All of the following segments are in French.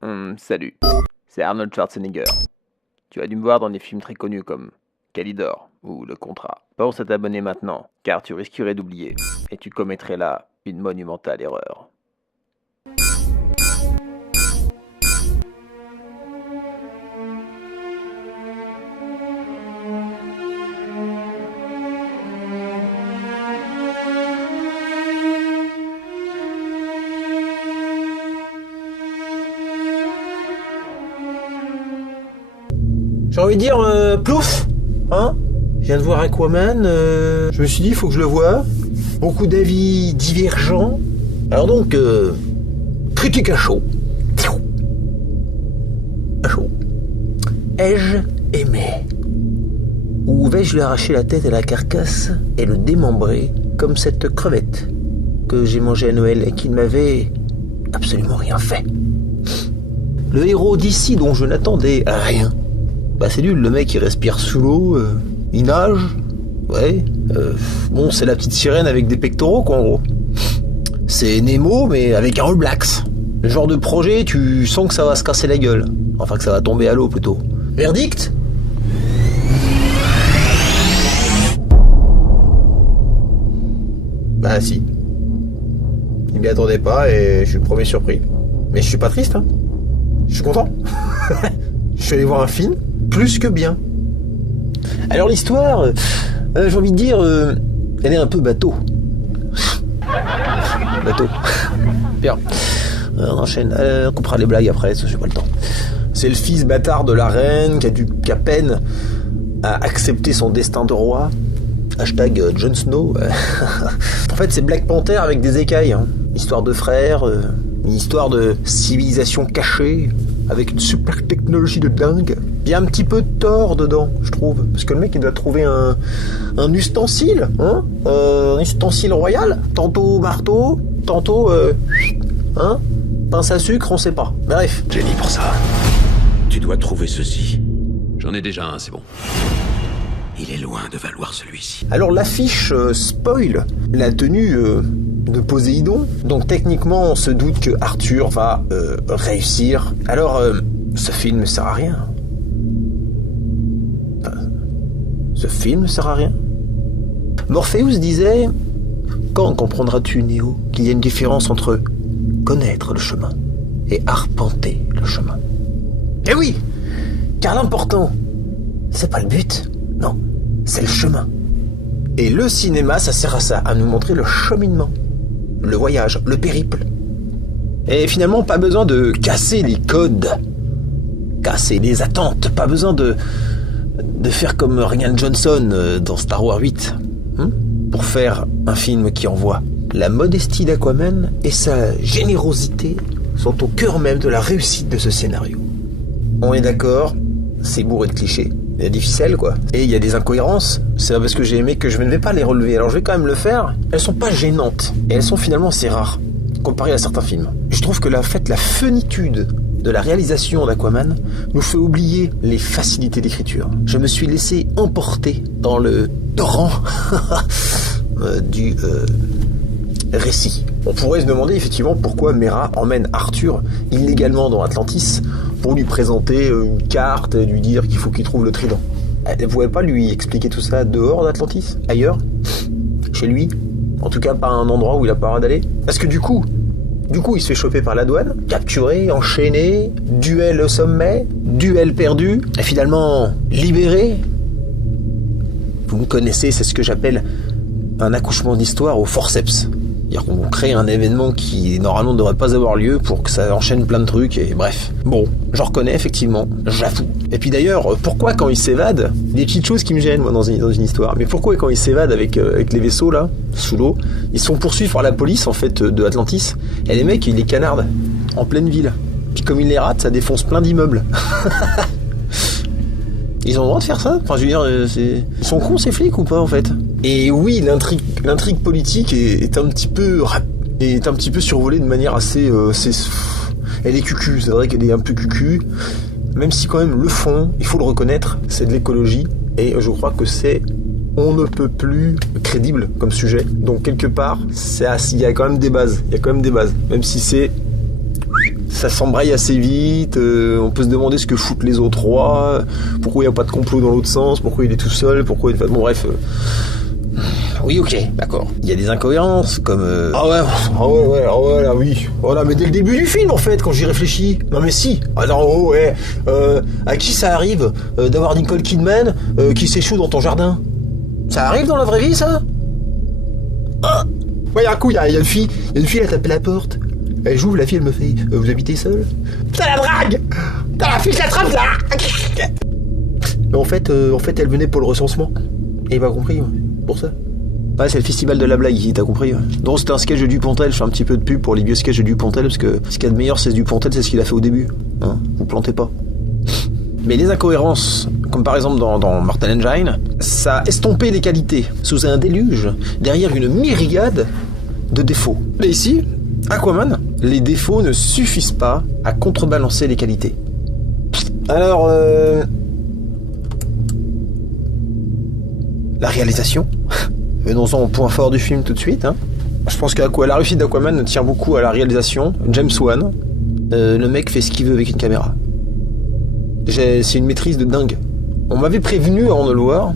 Salut, c'est Arnold Schwarzenegger. Tu as dû me voir dans des films très connus comme Calidor ou Le Contrat. Pense à t'abonner maintenant, car tu risquerais d'oublier, et tu commettrais là une monumentale erreur. J'ai envie de dire, plouf, hein. Je viens de voir Aquaman, je me suis dit, il faut que je le voie. Beaucoup d'avis divergents. Alors donc, critique à chaud. À chaud. Ai-je aimé? Ou vais-je lui arracher la tête à la carcasse et le démembrer comme cette crevette que j'ai mangée à Noël et qui ne m'avait absolument rien fait? Le héros d'ici dont je n'attendais rien. Bah c'est nul, le mec il respire sous l'eau, il nage, ouais. Bon, c'est la petite sirène avec des pectoraux quoi en gros. C'est Nemo mais avec un All Blacks. Le genre de projet, tu sens que ça va se casser la gueule. Enfin que ça va tomber à l'eau plutôt. Verdict ? Bah si. Il m'y attendait pas et je suis le premier surpris. Mais je suis pas triste, hein. Je suis content. Je suis allé voir un film plus que bien. Alors l'histoire, j'ai envie de dire, elle est un peu bateau. Bateau. Bien. On enchaîne. On coupera les blagues après, ça j'ai pas le temps. C'est le fils bâtard de la reine qui a peine à accepter son destin de roi. Hashtag Jon Snow. En fait, c'est Black Panther avec des écailles. Hein. Histoire de frères, une histoire de civilisation cachée, avec une super technologie de dingue. Il y a un petit peu de Thor dedans, je trouve. Parce que le mec, il doit trouver un ustensile, hein, un ustensile royal. Tantôt marteau, tantôt, hein, pince à sucre, on sait pas. Bref. Jenny, pour ça, tu dois trouver ceci. J'en ai déjà un, c'est bon. Il est loin de valoir celui-ci. Alors l'affiche spoil la tenue de Poséidon. Donc techniquement, on se doute que Arthur va réussir. Alors, ce film ne sert à rien. Ce film ne sert à rien. Morpheus disait: quand comprendras-tu, Néo, qu'il y a une différence entre connaître le chemin et arpenter le chemin? Eh oui, car l'important, c'est pas le but, non, c'est le chemin. Et le cinéma, ça sert à ça, à nous montrer le cheminement, le voyage, le périple. Et finalement, pas besoin de casser les codes, casser les attentes, pas besoin de faire comme Rian Johnson dans Star Wars 8, pour faire un film qui envoie. La modestie d'Aquaman et sa générosité sont au cœur même de la réussite de ce scénario. On est d'accord, c'est bourré de clichés. Il y a des ficelles, quoi. Et il y a des incohérences. C'est pas parce que j'ai aimé que je ne vais pas les relever. Alors je vais quand même le faire. Elles sont pas gênantes. Et elles sont finalement assez rares, comparées à certains films. Je trouve que la finitude de la réalisation d'Aquaman nous fait oublier les facilités d'écriture. Je me suis laissé emporter dans le torrent du récit. On pourrait se demander effectivement pourquoi Mera emmène Arthur illégalement dans Atlantis pour lui présenter une carte et lui dire qu'il faut qu'il trouve le trident. Elle ne pouvait pas lui expliquer tout ça dehors d'Atlantis, ailleurs, chez lui, en tout cas pas à un endroit où il a pas le droit d'aller. Parce que du coup, il se fait choper par la douane, capturé, enchaîné, duel au sommet, duel perdu, et finalement libéré. Vous me connaissez, c'est ce que j'appelle un accouchement d'histoire au forceps. C'est-à-dire qu'on crée un événement qui normalement ne devrait pas avoir lieu pour que ça enchaîne plein de trucs et bref. Bon, j'en reconnais effectivement, j'avoue. Et puis d'ailleurs, pourquoi quand ils s'évadent, des petites choses qui me gênent moi dans une histoire, mais pourquoi quand ils s'évadent avec les vaisseaux là, sous l'eau, ils se font poursuivre par la police en fait de Atlantis, et les mecs ils les canardent en pleine ville. Puis comme ils les ratent, ça défonce plein d'immeubles. Ils ont le droit de faire ça? Enfin je veux dire, ils sont cons ces flics ou pas en fait? Et oui, l'intrigue politique est un petit peu survolée de manière assez elle est cucu, c'est vrai qu'elle est un peu cucu, même si quand même le fond, il faut le reconnaître, c'est de l'écologie, et je crois que c'est on ne peut plus crédible comme sujet. Donc quelque part, il y a quand même des bases, même si c'est Ça s'embraye assez vite, on peut se demander ce que foutent les autres rois, pourquoi il n'y a pas de complot dans l'autre sens, pourquoi il est tout seul, pourquoi il... Bon bref... Oui, ok, d'accord. Il y a des incohérences, comme... Ah ouais, là, oui. Voilà, mais dès le début du film, en fait, quand j'y réfléchis. Non mais si. Ah non, oh, ouais. À qui ça arrive d'avoir Nicole Kidman qui s'échoue dans ton jardin? Ça arrive dans la vraie vie, ça? Ah. Ouais, un coup, il y a une fille, elle a tapé la porte. Elle j'ouvre, la fille, elle me fait vous habitez seul? Putain, la drague! Putain, la fille, je l'attrape, là! En fait, elle venait pour le recensement. Et il m'a compris, ouais, pour ça. Ouais, c'est le festival de la blague ici, t'as compris. Ouais. Donc c'était un sketch de Dupontel, je fais un petit peu de pub pour les vieux sketchs de Dupontel, parce que ce qu'il y a de meilleur, c'est Dupontel, c'est ce qu'il a fait au début. Hein, vous plantez pas. Mais les incohérences, comme par exemple dans Mortal Engine, ça a estompé les qualités, sous un déluge, derrière une myriade de défauts. Et ici, Aquaman, les défauts ne suffisent pas à contrebalancer les qualités. Alors, la réalisation. Venons-en au point fort du film tout de suite. Hein. Je pense que la réussite d'Aquaman tient beaucoup à la réalisation. James Wan, le mec fait ce qu'il veut avec une caméra. C'est une maîtrise de dingue. On m'avait prévenu avant de le voir.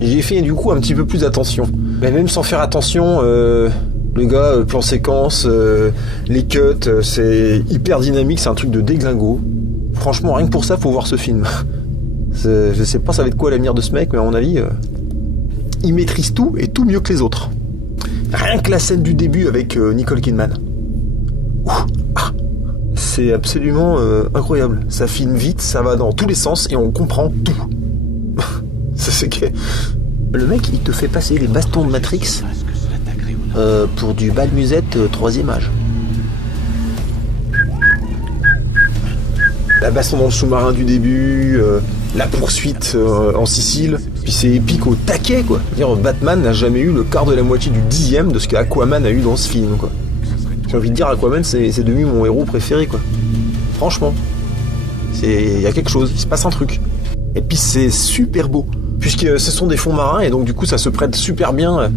J'ai fait du coup un petit peu plus attention. Mais même sans faire attention, le gars, plan séquence, les cuts, c'est hyper dynamique, c'est un truc de déglingo. Franchement, rien que pour ça, faut voir ce film. Je sais pas ça va être quoi l'avenir de ce mec, mais à mon avis... il maîtrise tout et tout mieux que les autres. Rien que la scène du début avec Nicole Kidman. C'est absolument incroyable. Ça filme vite, ça va dans tous les sens et on comprend tout. C'est que... Le mec, il te fait passer les bastons de Matrix pour du bal musette 3e âge. La baston dans le sous-marin du début, la poursuite en Sicile, puis c'est épique au taquet, quoi. C'est-à-dire, Batman n'a jamais eu le quart de la moitié du 10e de ce qu'Aquaman a eu dans ce film, quoi. J'ai envie de dire, Aquaman, c'est devenu mon héros préféré, quoi. Franchement. Il y a quelque chose, il se passe un truc. Et puis c'est super beau, puisque ce sont des fonds marins, et donc du coup ça se prête super bien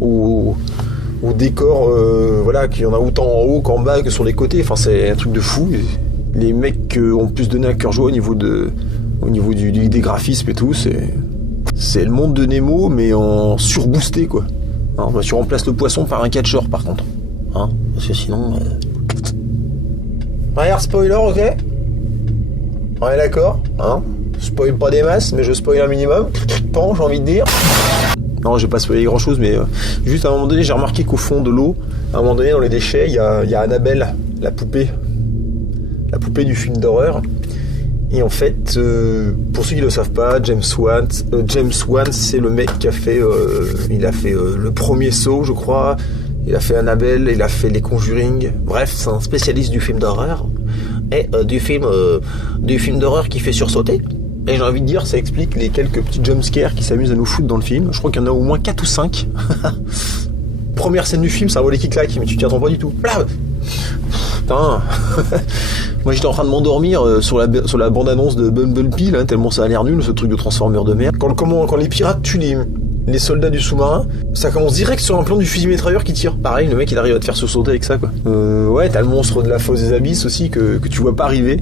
au décor, voilà, qu'il y en a autant en haut qu'en bas que sur les côtés. Enfin, c'est un truc de fou. Les mecs ont pu se donner à cœur joie au niveau des graphismes et tout. C'est le monde de Nemo, mais en surboosté, quoi. Hein, tu remplaces le poisson par un catcheur, par contre. Hein, parce que sinon... Regarde, spoiler, ok? Ouais, d'accord. Hein, je spoil pas des masses, mais je spoil un minimum. Tant, j'ai envie de dire. Non, j'ai pas spoilé grand chose, mais juste à un moment donné, j'ai remarqué qu'au fond de l'eau, à un moment donné, dans les déchets, il y a Annabelle, la poupée du film d'horreur. Et en fait, pour ceux qui le savent pas, James Wan, c'est le mec qui a fait, il a fait le premier Saw, je crois. Il a fait Annabelle, il a fait Les Conjuring. Bref, c'est un spécialiste du film d'horreur et du film d'horreur qui fait sursauter. Et j'ai envie de dire, ça explique les quelques petits jumpscares qui s'amusent à nous foutre dans le film. Je crois qu'il y en a au moins 4 ou 5. Première scène du film, c'est un volet qui claque, mais tu t'y attends pas du tout. Putain. Moi j'étais en train de m'endormir sur la bande-annonce de Bumblebee, là, tellement ça a l'air nul, ce truc de Transformer de merde. Quand les pirates tuent les soldats du sous-marin, ça commence direct sur un plan du fusil mitrailleur qui tire. Pareil, le mec il arrive à te faire sursauter avec ça, quoi. Ouais, t'as le monstre de la fosse des abysses aussi que tu vois pas arriver.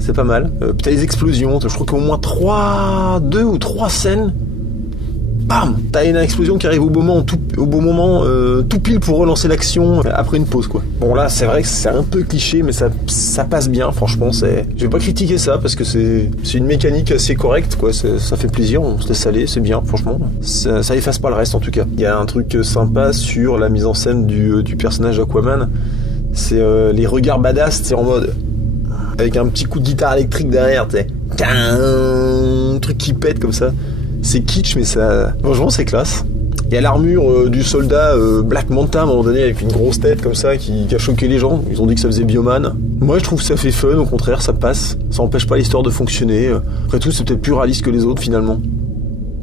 C'est pas mal. Puis t'as les explosions, je crois qu'au moins 2 ou 3 scènes. Bam! T'as une explosion qui arrive au bon moment, tout pile pour relancer l'action après une pause, quoi. Bon, là, c'est vrai que c'est un peu cliché, mais ça passe bien, franchement. Je vais pas critiquer ça, parce que c'est une mécanique assez correcte, quoi. Ça fait plaisir, on se laisse aller, c'est bien, franchement. Ça efface pas le reste, en tout cas. Il y a un truc sympa sur la mise en scène du personnage Aquaman. C'est les regards badass, c'est en mode... avec un petit coup de guitare électrique derrière, tu sais. Un truc qui pète comme ça. C'est kitsch, mais ça... Franchement, c'est classe. Il y a l'armure du soldat Black Manta, à un moment donné, avec une grosse tête comme ça, qui a choqué les gens. Ils ont dit que ça faisait Bioman. Moi, je trouve que ça fait fun, au contraire, ça passe. Ça empêche pas l'histoire de fonctionner. Après tout, c'est peut-être plus réaliste que les autres, finalement.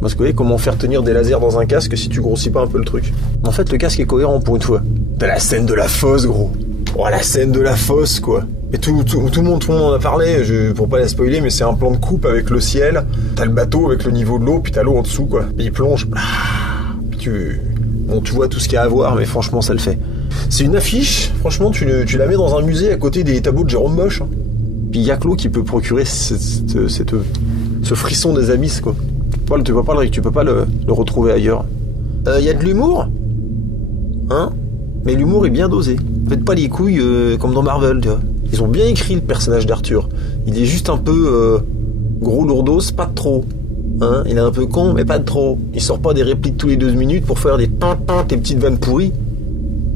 Parce que vous voyez, comment faire tenir des lasers dans un casque si tu grossis pas un peu le truc? En fait, le casque est cohérent, pour une fois. T'as la scène de la fosse, gros. Oh, la scène de la fosse, quoi. Et tout le monde en a parlé, pour pas la spoiler, mais c'est un plan de coupe avec le ciel. T'as le bateau avec le niveau de l'eau, puis t'as l'eau en dessous, quoi. Et il plonge. Puis tu vois tout ce qu'il y a à voir, mais franchement, ça le fait. C'est une affiche, franchement, tu la mets dans un musée à côté des tableaux de Jérôme Bosch. Hein. Puis il y a que l'eau qui peut procurer ce frisson des abysses, quoi. Tu peux pas le retrouver ailleurs. Il y a de l'humour, hein, mais l'humour est bien dosé. Faites pas les couilles comme dans Marvel, tu vois. Ils ont bien écrit le personnage d'Arthur. Il est juste un peu gros lourdos, pas de trop. Hein, il est un peu con, mais pas de trop. Il sort pas des répliques tous les 2 minutes pour faire des tes petites vannes pourries.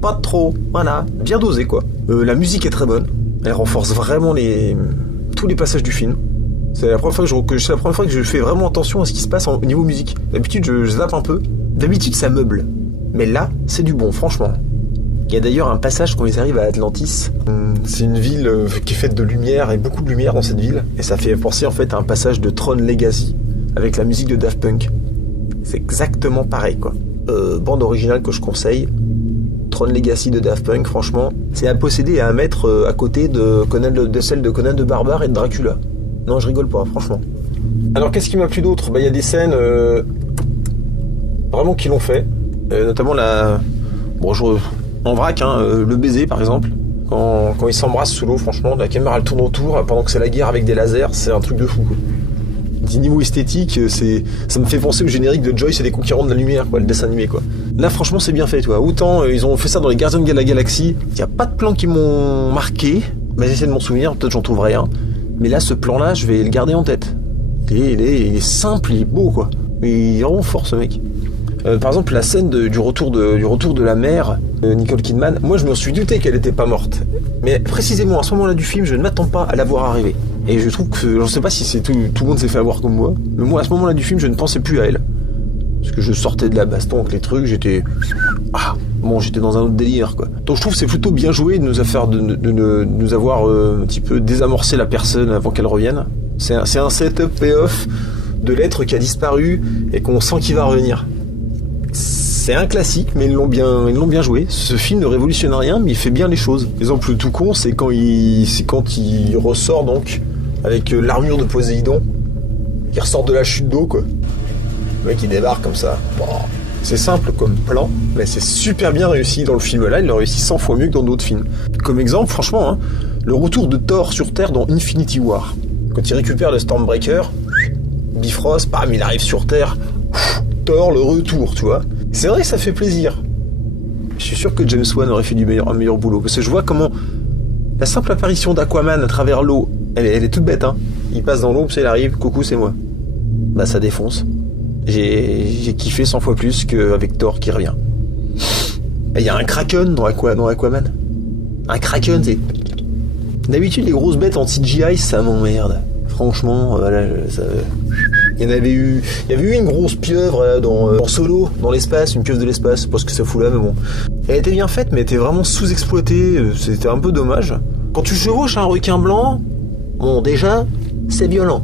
Pas de trop, voilà, bien dosé quoi. La musique est très bonne. Elle renforce vraiment tous les passages du film. C'est la première fois que je fais vraiment attention à ce qui se passe au niveau musique. D'habitude, je zappe un peu. D'habitude, ça meuble. Mais là, c'est du bon, franchement. Il y a d'ailleurs un passage quand ils arrivent à Atlantis. C'est une ville qui est faite de lumière et beaucoup de lumière dans cette ville. Et ça fait penser en fait à un passage de Tron Legacy avec la musique de Daft Punk. C'est exactement pareil, quoi. Bande originale que je conseille. Tron Legacy de Daft Punk, franchement, c'est à posséder et à mettre à côté de celle de Conan de Barbare et de Dracula. Non, je rigole pas, franchement. Alors, qu'est-ce qui m'a plu d'autre ? Il y a des scènes vraiment qui l'ont fait. Notamment en vrac, hein, le baiser, par exemple. Quand ils s'embrassent sous l'eau, franchement, la caméra elle tourne autour pendant que c'est la guerre avec des lasers, c'est un truc de fou, quoi. Du niveau esthétique, ça me fait penser au générique de Joyce et des Conquérants de la Lumière, quoi, le dessin animé, quoi. Là, franchement, c'est bien fait, toi. Autant ils ont fait ça dans les Gardiens de la Galaxie, il n'y a pas de plans qui m'ont marqué, mais j'essaie de m'en souvenir, peut-être j'en trouverai un. Mais là, ce plan-là, je vais le garder en tête. Il est simple, il est beau, quoi. Mais il est vraiment fort, ce mec. Par exemple, la scène du retour de la mère, Nicole Kidman, moi, je me suis douté qu'elle était pas morte. Mais précisément, à ce moment-là du film, je ne m'attends pas à la voir arriver. Et je trouve que, je ne sais pas si c'est tout le monde s'est fait avoir comme moi, mais moi, à ce moment-là du film, je ne pensais plus à elle. Parce que je sortais de la baston avec les trucs, j'étais dans un autre délire, quoi. Donc je trouve que c'est plutôt bien joué de nous avoir un petit peu désamorcé la personne avant qu'elle revienne. C'est un setup payoff de l'être qui a disparu et qu'on sent qu'il va revenir. C'est un classique, mais ils l'ont bien joué. Ce film ne révolutionne rien, mais il fait bien les choses. L'exemple tout con, c'est quand il ressort donc avec l'armure de Poséidon, qui ressort de la chute d'eau, quoi. Le mec il débarque comme ça. Bon, c'est simple comme plan, mais c'est super bien réussi dans le film là. Il l'a réussi 100 fois mieux que dans d'autres films. Comme exemple, franchement, hein, le retour de Thor sur Terre dans Infinity War. Quand il récupère le Stormbreaker, Bifrost, bam, il arrive sur Terre. Thor, le retour, tu vois. C'est vrai que ça fait plaisir. Je suis sûr que James Wan aurait fait un meilleur boulot. Parce que je vois comment la simple apparition d'Aquaman à travers l'eau, elle est toute bête, hein. Il passe dans l'eau, puis il arrive, coucou, c'est moi. Bah ça défonce. J'ai kiffé 100 fois plus qu'avec Thor qui revient. Il y a un Kraken dans Aquaman. Un Kraken, c'est... D'habitude, les grosses bêtes en CGI, ça m'emmerde. Franchement, voilà, il y avait eu une grosse pieuvre dans Solo, dans l'espace, une pieuvre de l'espace, parce que ça fout là, mais bon. Elle était bien faite, mais elle était vraiment sous-exploitée, c'était un peu dommage. Quand tu chevauches un requin blanc, bon, déjà, c'est violent.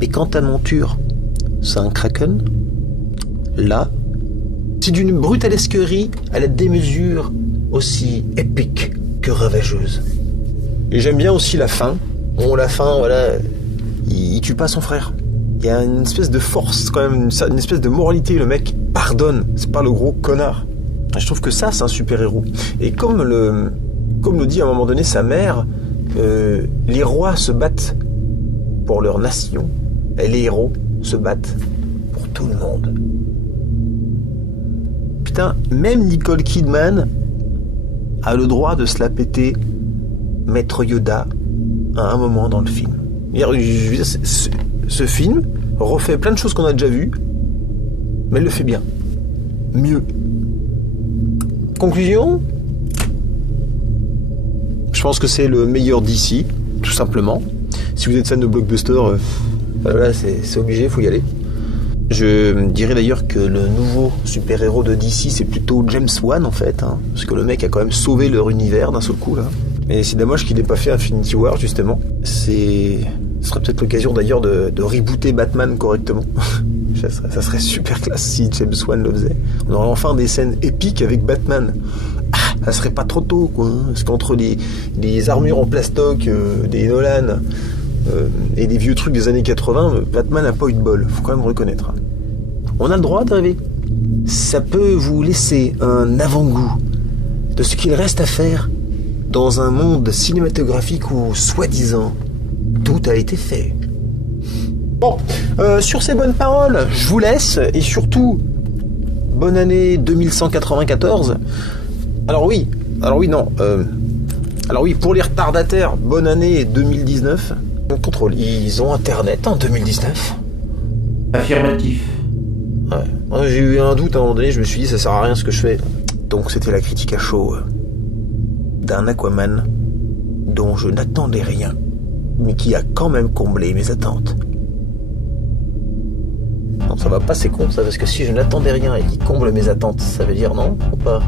Mais quand ta monture, c'est un Kraken, là, c'est d'une brutalesquerie à la démesure aussi épique que ravageuse. Et j'aime bien aussi la fin. Bon, la fin, voilà, il tue pas son frère. Il y a une espèce de force, quand même, une espèce de moralité. Le mec pardonne, c'est pas le gros connard. Et je trouve que ça, c'est un super-héros. Et comme le dit à un moment donné sa mère, les rois se battent pour leur nation, et les héros se battent pour tout le monde. Putain, même Nicole Kidman a le droit de se la péter Maître Yoda à un moment dans le film. Ce film refait plein de choses qu'on a déjà vues, mais elle le fait bien. Mieux. Conclusion ? Je pense que c'est le meilleur DC, tout simplement. Si vous êtes fan de blockbuster, voilà, c'est obligé, il faut y aller. Je dirais d'ailleurs que le nouveau super-héros de DC, c'est plutôt James Wan, en fait, hein, parce que le mec a quand même sauvé leur univers d'un seul coup, là. Mais c'est dommage qu'il n'ait pas fait Infinity War, justement. Ce serait peut-être l'occasion d'ailleurs de rebooter Batman correctement. ça serait super classe si James Wan le faisait. On aurait enfin des scènes épiques avec Batman. Ça serait pas trop tôt, quoi. Hein, parce qu'entre les armures en plastoc des Nolan et des vieux trucs des années 80, Batman n'a pas eu de bol. Faut quand même reconnaître. On a le droit de rêver. Ça peut vous laisser un avant-goût de ce qu'il reste à faire dans un monde cinématographique où, soi-disant, tout a été fait. Bon, sur ces bonnes paroles, je vous laisse, et surtout, bonne année 2194. Alors oui, pour les retardataires, bonne année 2019. On contrôle, ils ont Internet en 2019? Affirmatif. Ouais. Moi, j'ai eu un doute à un moment donné, je me suis dit ça sert à rien ce que je fais. Donc c'était la critique à chaud d'un Aquaman dont je n'attendais rien, mais qui a quand même comblé mes attentes. Non, ça va pas, c'est con ça, parce que si je n'attendais rien et qu'il comble mes attentes, ça veut dire non ou pas?